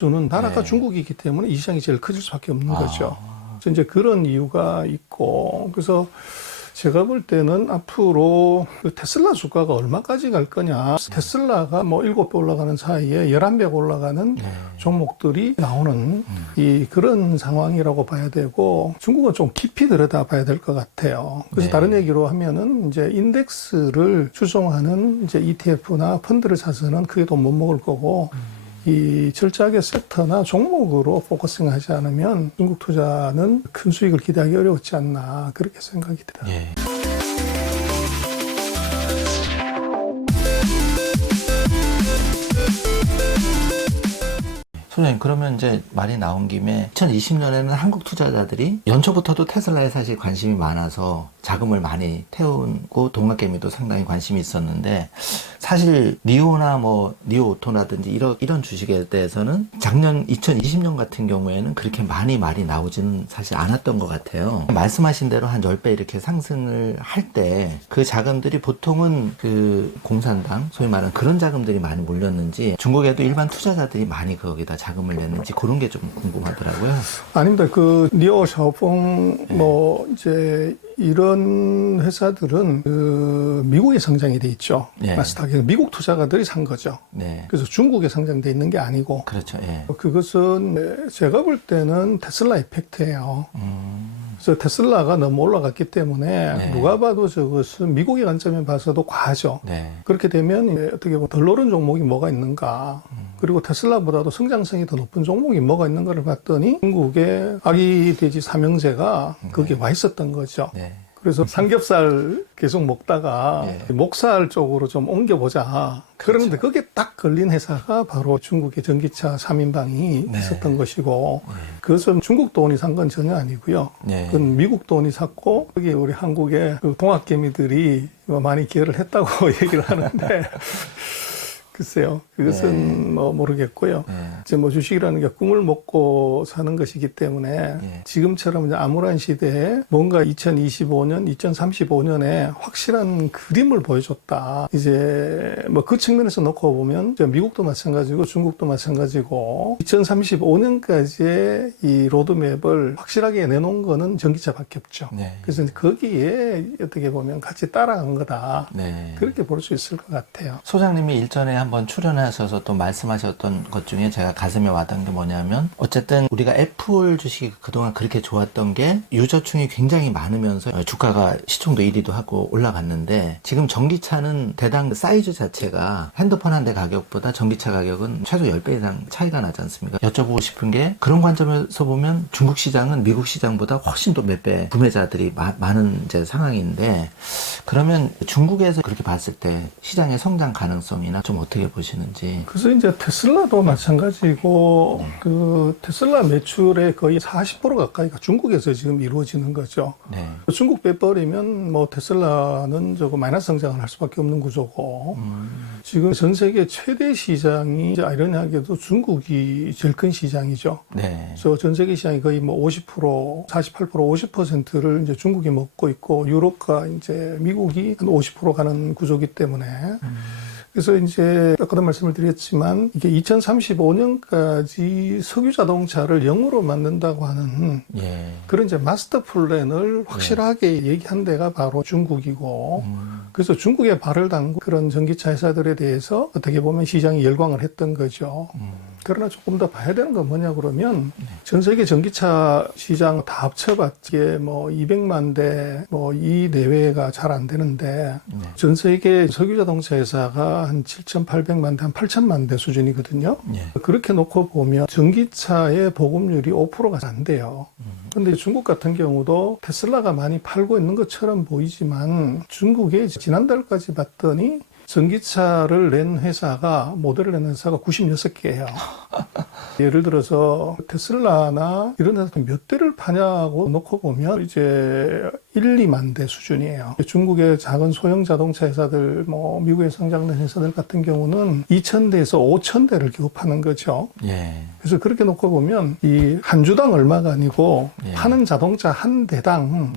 저는 나라가 네. 중국이기 때문에 이 시장이 제일 커질 수밖에 없는 거죠. 그래서 이제 그런 이유가 있고, 그래서 제가 볼 때는 앞으로 그 테슬라 주가가 얼마까지 갈 거냐. 테슬라가 뭐 7배 올라가는 사이에 11배가 올라가는 종목들이 나오는 이 그런 상황이라고 봐야 되고, 중국은 좀 깊이 들여다 봐야 될 것 같아요. 그래서 네. 다른 얘기로 하면은 이제 인덱스를 추종하는 이제 ETF나 펀드를 사서는 크게 돈 못 먹을 거고, 이 철저하게 섹터나 종목으로 포커싱 하지 않으면 중국 투자는 큰 수익을 기대하기 어려웠지 않나 그렇게 생각이 들어요. 예. 소장님, 그러면 이제 말이 나온 김에 2020년에는 한국 투자자들이 연초부터도 테슬라에 사실 관심이 많아서 자금을 많이 태우고 동학개미도 상당히 관심이 있었는데, 사실 니오나 뭐 니오오토라든지 이런 주식에 대해서는 작년 2020년 같은 경우에는 그렇게 많이 말이 나오지는 사실 않았던 것 같아요. 말씀하신 대로 한 10배 이렇게 상승을 할 때 그 자금들이 보통은 그 공산당 소위 말하는 그런 자금들이 많이 몰렸는지, 중국에도 일반 투자자들이 많이 거기다 자금을 냈는지 그런 게 좀 궁금하더라고요. 아닙니다. 그 니오 샤오펑 뭐 이제 이런 회사들은 그 미국에 상장이 돼 있죠. 네. 나스닥에 미국 투자가들이 산 거죠. 네. 그래서 중국에 상장돼 있는 게 아니고. 그렇죠. 예. 그것은 제가 볼 때는 테슬라 이펙트예요. 그래서 테슬라가 너무 올라갔기 때문에 네. 누가 봐도 저것은 미국의 관점에 봐서도 과하죠. 네. 그렇게 되면 어떻게 보면 덜 오른 종목이 뭐가 있는가, 그리고 테슬라보다도 성장성이 더 높은 종목이 뭐가 있는가를 봤더니 중국의 아기 돼지 삼형제가 거기에 와 있었던 거죠. 네. 그래서 삼겹살 계속 먹다가 목살 쪽으로 좀 옮겨보자. 그런데 그게 딱 걸린 회사가 바로 중국의 전기차 3인방이 있었던 것이고, 그것은 중국 돈이 산 건 전혀 아니고요. 네. 그건 미국 돈이 샀고, 거기 우리 한국의 그 동학개미들이 많이 기여를 했다고 얘기를 하는데, 글쎄요. 그것은 뭐 모르겠고요. 이제 뭐 주식이라는 게 꿈을 먹고 사는 것이기 때문에 지금처럼 이제 암울한 시대에 뭔가 2025년, 2035년에 확실한 그림을 보여줬다. 이제 뭐 그 측면에서 놓고 보면 미국도 마찬가지고 중국도 마찬가지고 2035년까지의 이 로드맵을 확실하게 내놓은 거는 전기차밖에 없죠. 그래서 거기에 어떻게 보면 같이 따라간 거다. 그렇게 볼 수 있을 것 같아요. 소장님이 일전에 한번 출연하셔서 또 말씀하셨던 것 중에 제가 가슴에 와닿은 게 뭐냐면, 어쨌든 우리가 애플 주식이 그동안 그렇게 좋았던 게 유저층이 굉장히 많으면서 주가가 시총도 1위도 하고 올라갔는데, 지금 전기차는 대당 사이즈 자체가 핸드폰 한 대 가격보다 전기차 가격은 최소 10배 이상 차이가 나지 않습니까? 여쭤보고 싶은 게, 그런 관점에서 보면 중국 시장은 미국 시장보다 훨씬 더 몇 배 구매자들이 많은 이제 상황인데, 그러면 중국에서 그렇게 봤을 때 시장의 성장 가능성이나 좀 어떻게 보시는지. 그래서 이제 테슬라도 마찬가지고, 그 테슬라 매출의 거의 40% 가까이가 중국에서 지금 이루어지는 거죠. 중국 빼버리면 뭐 테슬라는 저거 마이너스 성장을 할 수밖에 없는 구조고, 지금 전 세계 최대 시장이 이제 아이러니하게도 중국이 제일 큰 시장이죠. 그래서 전 세계 시장이 거의 뭐 50%, 48%, 50%를 이제 중국이 먹고 있고, 유럽과 이제 미국이 한 50% 가는 구조기 때문에. 그래서 이제 아까도 말씀을 드렸지만 이게 2035년까지 석유 자동차를 0으로 만든다고 하는 그런 이제 마스터 플랜을 확실하게 얘기한 데가 바로 중국이고, 그래서 중국에 발을 담고 그런 전기차 회사들에 대해서 어떻게 보면 시장이 열광을 했던 거죠. 그러나 조금 더 봐야 되는 건 뭐냐 그러면, 전 세계 전기차 시장 다 합쳐봤기에 뭐 200만 대 뭐 이 내외가 잘 안 되는데, 전 세계 석유 자동차 회사가 한 7,800만 대, 한 8,000만 대 수준이거든요. 그렇게 놓고 보면 전기차의 보급률이 5%가 안 돼요. 근데 중국 같은 경우도 테슬라가 많이 팔고 있는 것처럼 보이지만, 중국에 지난달까지 봤더니 전기차를 낸 회사가, 모델을 낸 회사가 96개예요. 예를 들어서 테슬라나 이런 회사들 몇 대를 파냐고 놓고 보면 이제 1, 2만 대 수준이에요. 중국의 작은 소형 자동차 회사들, 뭐 미국에 상장된 회사들 같은 경우는 2,000대에서 5,000대를 겨우 파는 거죠. 그래서 그렇게 놓고 보면 이 한 주당 얼마가 아니고 파는 자동차 한 대당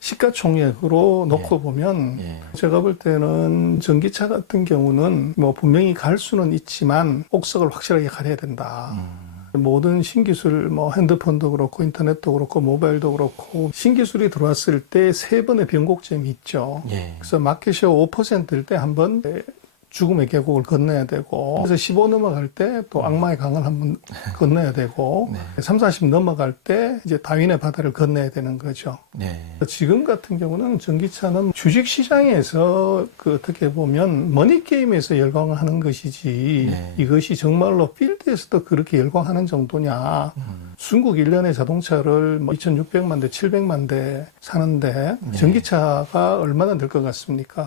시가총액으로 놓고 보면 제가 볼 때는 전기차 같은 경우는 뭐 분명히 갈 수는 있지만 옥석을 확실하게 가려야 된다. 모든 신기술, 뭐 핸드폰도 그렇고 인터넷도 그렇고 모바일도 그렇고 신기술이 들어왔을 때 세 번의 변곡점이 있죠. 그래서 마켓이 5%일 때 한 번 죽음의 계곡을 건너야 되고, 그래서 15 넘어갈 때 또 악마의 강을 한번 건너야 되고, 3, 40 넘어갈 때 이제 다윈의 바다를 건너야 되는 거죠. 지금 같은 경우는 전기차는 주식 시장에서 어떻게 보면 머니게임에서 열광을 하는 것이지, 이것이 정말로 필드에서도 그렇게 열광하는 정도냐. 중국 1년에 자동차를 뭐 2,600만 대, 700만 대 사는데, 전기차가 얼마나 될 것 같습니까?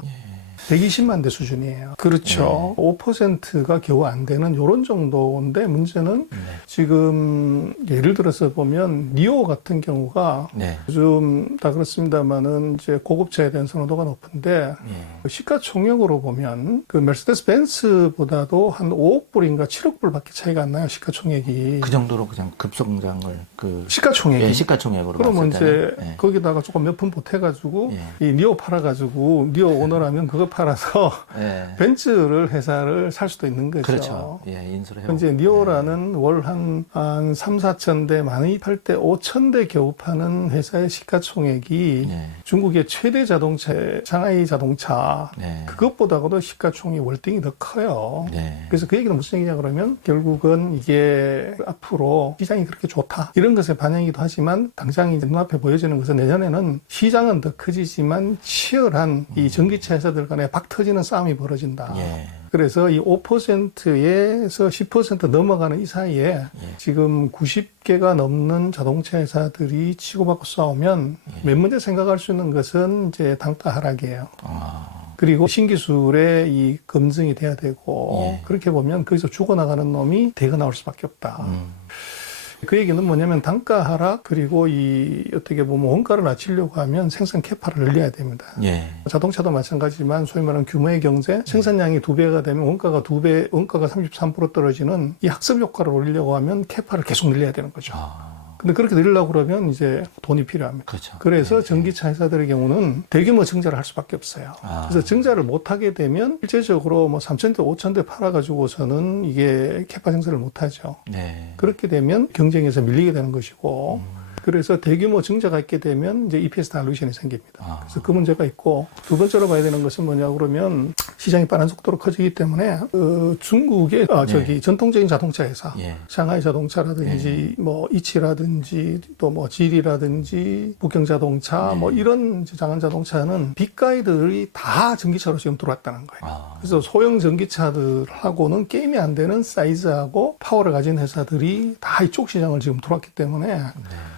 120만 대 수준이에요. 그렇죠. 5%가 겨우 안 되는 이런 정도인데 문제는 지금 예를 들어서 보면 니오 같은 경우가 요즘 다 그렇습니다만은 이제 고급차에 대한 선호도가 높은데 시가총액으로 보면 그 메르세데스 벤츠보다도 한 5억 불인가 7억 불밖에 차이가 안 나요. 시가총액이. 그 정도로 그냥 급성장을 시가총액이. 시가총액으로. 그러면 이제 거기다가 조금 몇 푼 보태가지고 이 니오 팔아가지고 니오 오너라면 그거 팔아서 벤츠를 회사를 살 수도 있는 거죠. 그렇죠. 인수를 해요. 이제 니오라는 월 한 3, 4천 대, 많이 팔 때 5천 대 겨우 파는 회사의 시가총액이 중국의 최대 자동차, 상하이 자동차 그것보다도 시가총액이 월등히 더 커요. 그래서 그 얘기는 무슨 얘기냐 그러면 결국은 이게 앞으로 시장이 그렇게 좋다 이런 것에 반영이기도 하지만 당장 이제 눈앞에 보여지는 것은 내년에는 시장은 더 커지지만 치열한 이 전기차 회사들 간에 박 터지는 싸움이 벌어진다. 그래서 이 5%에서 10% 넘어가는 이 사이에 지금 90개가 넘는 자동차 회사들이 치고받고 싸우면 맨 먼저 생각할 수 있는 것은 이제 단가 하락이에요. 그리고 신기술의 이 검증이 돼야 되고 그렇게 보면 거기서 죽어나가는 놈이 대거 나올 수밖에 없다. 그 얘기는 뭐냐면 단가 하락 그리고 이 어떻게 보면 원가를 낮추려고 하면 생산 캐파를 늘려야 됩니다. 자동차도 마찬가지지만 소위 말하는 규모의 경제 생산량이 2배가 되면 원가가 2배, 원가가 33% 떨어지는 이 학습 효과를 올리려고 하면 캐파를 계속 늘려야 되는 거죠. 근데 그렇게 늘리려고 그러면 이제 돈이 필요합니다. 그렇죠. 그래서 전기차 회사들의 경우는 대규모 증자를 할 수밖에 없어요. 그래서 증자를 못 하게 되면 실제적으로 뭐 3,000대, 5,000대 팔아가지고서는 이게 캐파 증설을 못 하죠. 그렇게 되면 경쟁에서 밀리게 되는 것이고, 그래서 대규모 증자가 있게 되면 이제 EPS 다일루션이 생깁니다. 그래서 그 문제가 있고, 두 번째로 봐야 되는 것은 뭐냐 그러면 시장이 빠른 속도로 커지기 때문에 중국의 전통적인 자동차 회사, 상하이 자동차라든지 뭐 이치라든지 또 뭐 지리라든지 북경 자동차 뭐 이런 장안 자동차는 빅가이들이 다 전기차로 지금 들어왔다는 거예요. 그래서 소형 전기차들하고는 게임이 안 되는 사이즈하고 파워를 가진 회사들이 다 이쪽 시장을 지금 들어왔기 때문에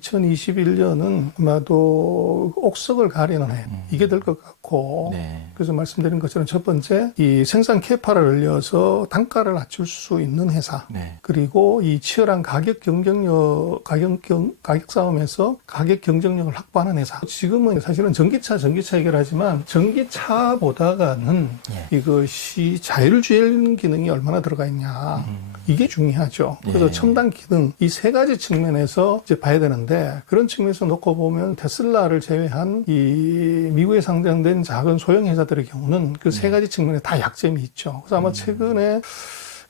2021년은 아마도 옥석을 가리는 해. 이게 될 것 같고. 그래서 말씀드린 것처럼 첫 번째, 이 생산 캐파를 늘려서 단가를 낮출 수 있는 회사. 그리고 이 치열한 가격 싸움에서 가격 경쟁력을 확보하는 회사. 지금은 사실은 전기차 얘기를 하지만 전기차보다는 이것이 자율주행 기능이 얼마나 들어가 있냐. 이게 중요하죠. 그래서 첨단 기능, 이 세 가지 측면에서 이제 봐야 되는데, 그런 측면에서 놓고 보면 테슬라를 제외한 이 미국에 상장된 작은 소형 회사들의 경우는 그 세 가지 측면에 다 약점이 있죠. 그래서 아마 최근에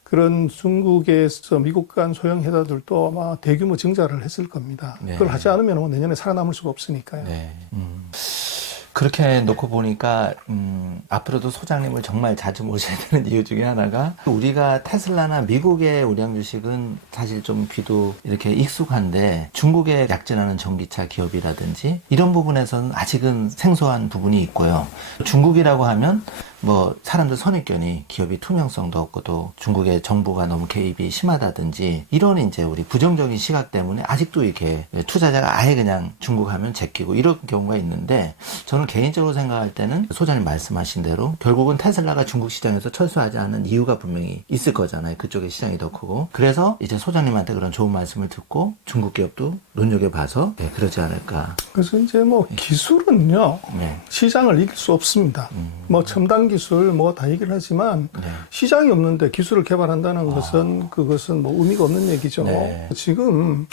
그런 중국에서 미국 간 소형 회사들도 아마 대규모 증자를 했을 겁니다. 그걸 하지 않으면 내년에 살아남을 수가 없으니까요. 그렇게 놓고 보니까 앞으로도 소장님을 정말 자주 모셔야 되는 이유 중에 하나가, 우리가 테슬라나 미국의 우량 주식은 사실 좀 귀도 이렇게 익숙한데 중국에 약진하는 전기차 기업이라든지 이런 부분에서는 아직은 생소한 부분이 있고요. 중국이라고 하면 뭐 사람들 선입견이 기업이 투명성도 없고 또 중국의 정부가 너무 개입이 심하다든지 이런 이제 우리 부정적인 시각 때문에 아직도 이렇게 투자자가 아예 그냥 중국 하면 제끼고 이런 경우가 있는데, 저는 개인적으로 생각할 때는 소장님 말씀하신 대로 결국은 테슬라가 중국 시장에서 철수하지 않은 이유가 분명히 있을 거잖아요. 그쪽의 시장이 더 크고. 그래서 이제 소장님한테 그런 좋은 말씀을 듣고 중국 기업도 눈여겨봐서 그러지 않을까. 그래서 이제 뭐 기술은요, 시장을 이길 수 없습니다. 뭐 첨단 기술 뭐 다 얘기를 하지만 시장이 없는데 기술을 개발한다는 것은 그것은 뭐 의미가 없는 얘기죠. 지금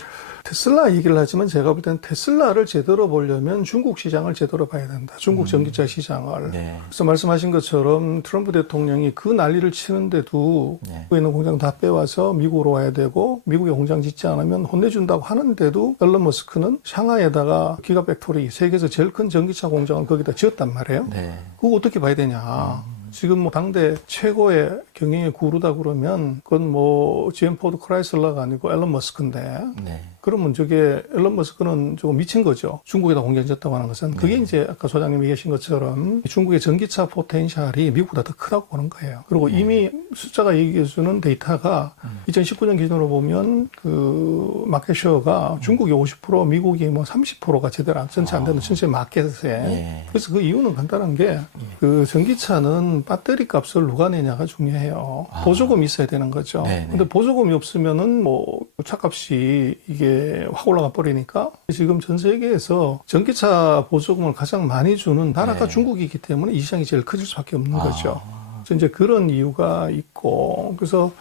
테슬라 얘기를 하지만 제가 볼 때는 테슬라를 제대로 보려면 중국 시장을 제대로 봐야 된다. 중국 전기차 시장을. 네. 그래서 말씀하신 것처럼 트럼프 대통령이 그 난리를 치는데도 네. 미국에 있는 공장 다 빼와서 미국으로 와야 되고 미국에 공장 짓지 않으면 혼내준다고 하는데도 일론 머스크는 샹하이에다가 기가팩토리 세계에서 제일 큰 전기차 공장을 거기다 지었단 말이에요. 네. 그거 어떻게 봐야 되냐. 지금 뭐 당대 최고의 경영의 구루다 그러면 그건 뭐 GM 포드 크라이슬러가 아니고 앨런 머스크인데 네. 그러면 저게 앨런 머스크는 조금 미친 거죠. 중국에다 공장 짓다고 하는 것은. 그게 이제 아까 소장님이 얘기하신 것처럼 중국의 전기차 포텐셜이 미국보다 더 크다고 보는 거예요. 그리고 이미 숫자가 얘기해주는 데이터가 2019년 기준으로 보면 그 마켓쉐어가 중국이 50%, 미국이 뭐 30%가 제대로 전체 안 되는 전체 마켓에. 예. 그래서 그 이유는 간단한 게 그 전기차는 배터리 값을 누가 내냐가 중요해요. 보조금이 있어야 되는 거죠. 네네. 근데 보조금이 없으면은 뭐 차값이 이게 확 올라가 버리니까 지금 전 세계에서 전기차 보조금을 가장 많이 주는 나라가 네. 중국이기 때문에 이 시장이 제일 커질 수밖에 없는 거죠. 그래서 이제 그런 이유가 있고 그래서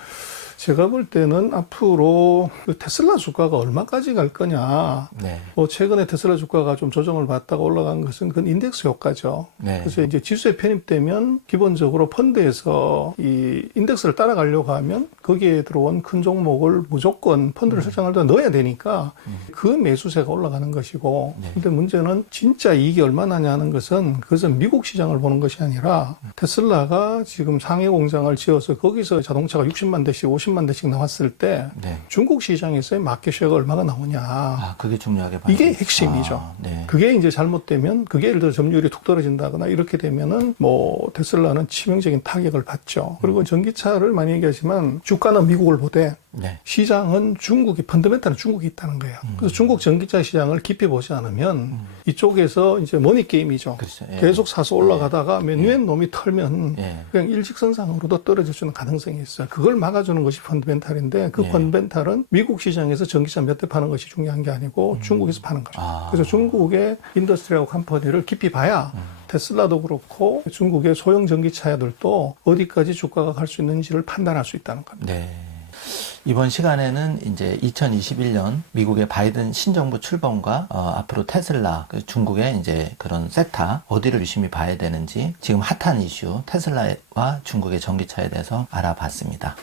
제가 볼 때는 앞으로 그 테슬라 주가가 얼마까지 갈 거냐. 네. 뭐 최근에 테슬라 주가가 좀 조정을 받다가 올라간 것은 그건 인덱스 효과죠. 네. 그래서 이제 지수에 편입되면 기본적으로 펀드에서 이 인덱스를 따라가려고 하면 거기에 들어온 큰 종목을 무조건 펀드를 설정할 때 넣어야 되니까 그 매수세가 올라가는 것이고. 네. 근데 문제는 진짜 이익이 얼마나 하냐는 것은 그것은 미국 시장을 보는 것이 아니라 테슬라가 지금 상해 공장을 지어서 거기서 자동차가 60만 대씩 50만 대씩 나왔을 때 네. 중국 시장에서의 마켓쉐어가 얼마가 나오냐. 아, 그게 중요하게 봐요. 이게 핵심이죠. 네. 그게 이제 잘못되면 그게 예를 들어 점유율이 툭 떨어진다거나 이렇게 되면은 뭐 테슬라는 치명적인 타격을 받죠. 그리고 전기차를 많이 얘기하지만 주가는 미국을 보되 네. 시장은 중국이 펀더멘탈은 중국이 있다는 거예요. 그래서 중국 전기차 시장을 깊이 보지 않으면 이쪽에서 이제 머니 게임이죠. 그렇죠. 예. 계속 사서 올라가다가 맨 놈이 털면 예. 그냥 일직선상으로도 떨어질 수 있는 가능성이 있어요. 그걸 막아주는 것이 펀더멘탈인데 그 예. 펀더멘탈은 미국 시장에서 전기차 몇 대 파는 것이 중요한 게 아니고 중국에서 파는 거죠. 아. 그래서 중국의 인더스트리하고 컴퍼니를 깊이 봐야 테슬라도 그렇고 중국의 소형 전기차들도 어디까지 주가가 갈 수 있는지를 판단할 수 있다는 겁니다. 네. 이번 시간에는 이제 2021년 미국의 바이든 신정부 출범과 앞으로 테슬라, 중국의 이제 그런 섹터 어디를 유심히 봐야 되는지 지금 핫한 이슈 테슬라와 중국의 전기차에 대해서 알아봤습니다.